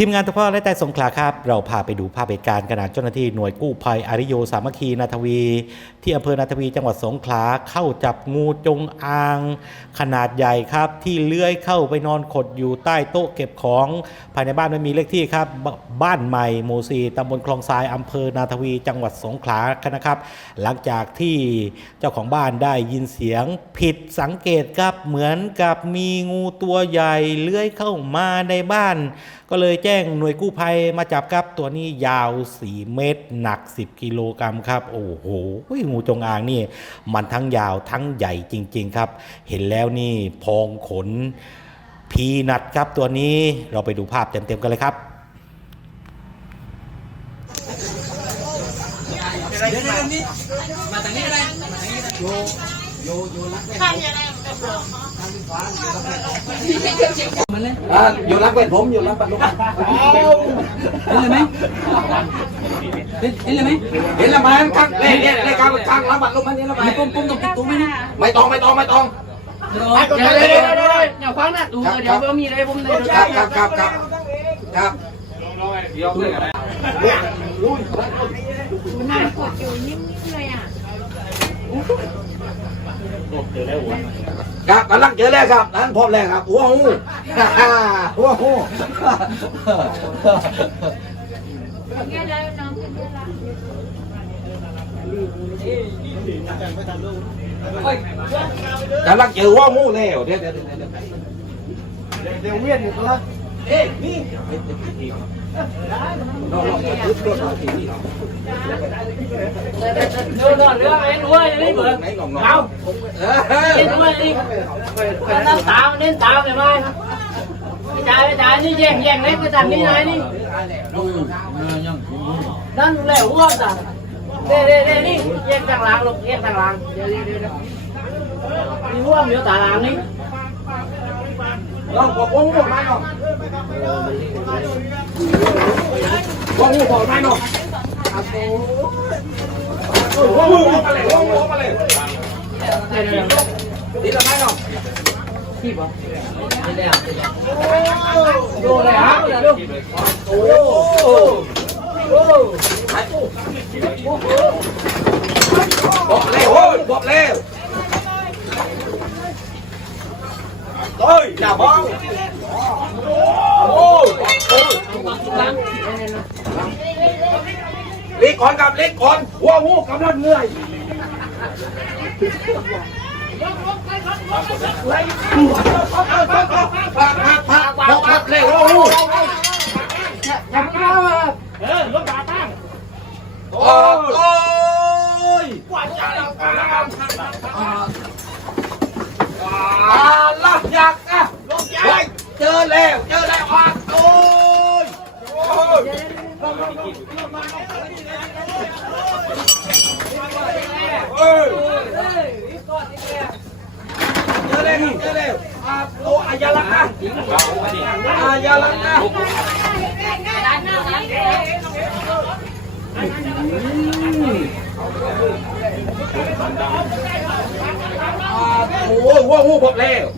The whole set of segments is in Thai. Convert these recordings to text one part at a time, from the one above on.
ทีมงานทพและแต่สงขลาครับ เราพาไปดูภาพเหตุการณ์ขณะเจ้าหน้าที่หน่วยกู้ภัยอาริโยสามัคคีนาทวี ที่อำเภอนาทวีจังหวัดสงขลาเข้าจับงูจงอาง ขนาดใหญ่ครับ ที่เลื้อยเข้าไปนอนขดอยู่ใต้โต๊ะเก็บของภายในบ้านไม่มีเลขที่ครับบบ้านใหม่หมู่ซีตำบลคลองทรายอำเภอนาทวี จังหวัดสงขลานะครับ หลังจากที่เจ้าของบ้านได้ยินเสียงผิดสังเกตครับเหมือนกับมีงูตัวใหญ่เลื้อยเข้ามาในบ้าน ก็เลยแจ้งหน่วยกู้ภัยมาจับครับ ตัวนี้ยาว 4 เมตร หนัก 10 กิโลกรัมครับ โอ้โหงูจงอางนี่ มันทั้งยาวทั้งใหญ่จริง ๆ ครับ เห็นแล้วนี่พองขน พีนัดครับตัวนี้เราไปดูภาพเต็ม ๆ กันเลยครับมาทางนี้ก็ได้มาทางนี้ก็ได้ โยโยโยรักแม่มันเลยอ่าอยู่รักเป็นผมอยู่รักปัดลมเห็นเลยไหมเห็นเลยไหมเห็นแล้วไหมข้างเล่เล่เล่กางกลางรักปัดลมมันเห็นแล้วไหมปุ้มปุ้มตรงติดตุ้มไหมนี่ไม่ต้องไม่ต้องไม่ต้องเดี๋ยวเดี๋ยวเดี๋ยวเดี๋ยวเดี๋ยวอย่าคว้างนะดูเดี๋ยวเรามีอะไรผมเลยครับครับครับครับครับ หน้ากดอยู่นิ่มๆเลยอะ ครับ กำลังเจอแล้วครับนั้นพร้อมแล้วครับว้าวู้ว้าวู้กำลังเจอว้าวู้แล้วเดี๋ยวเดี๋ยวเดี๋ยวเวียนอยู่ตัวเอ๊ะนี่ đưa rồi đưa em đuôi đi bữa không đi đuôi đi tao tạo nên tạo ngày mai cái trái cái trái đi dèn dèn lên cái tàn đi này đi đang lẻ uống rồi đây đây đây đi dèn thằng làng lục thằng làng đi uống miếng tà làng đi ลังเจอหัวหูแล้วเดี๋ยวเดี๋ยวเดี๋ยวเดี๋ยวเดี๋ยวเวียนอยู่ละเอ๊ะนี่นอกนอกชุดรถเอาทีนี่เนาะเดี๋ยวเดี๋ยวเดี๋ยว เอ็นด้วยนี่เบิร์ดไหนลองเอาเฮ้ยเอ็นด้วยนี่น้ำตาเน้นตาเลยไหมไม่จ่ายไม่ายนี่แย่ง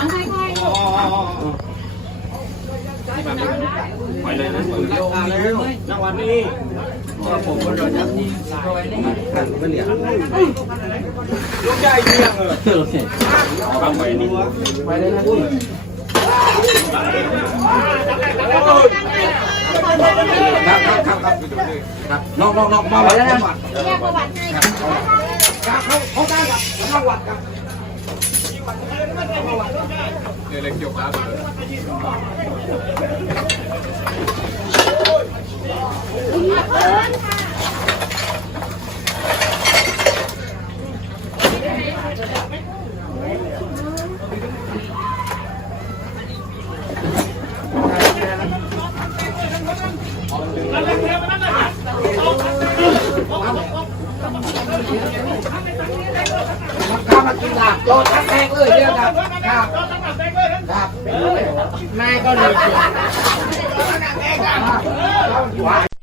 องค่อยอ๋ออ๋ออ๋ออ๋อที่มาเป็นปล่อยเลยนะปล่อยเลยณวันนี้ผมก็จะจับที่กันก็เหลียกลูกใหญ่เพียงเออเอาครับปล่อยนี่ไปเลยนะคุณ ครับครับครับครับครับนองน้องน้องมาวัดมาวัดๆเรียกประวัติให้ครับเขาเขาได้ครับมาวัดครับเนี่ยเล็กเกี่ยวกับค ข้ามากินหลับโดนทักแตงเลยเดียวครับครับครับนายก็เลย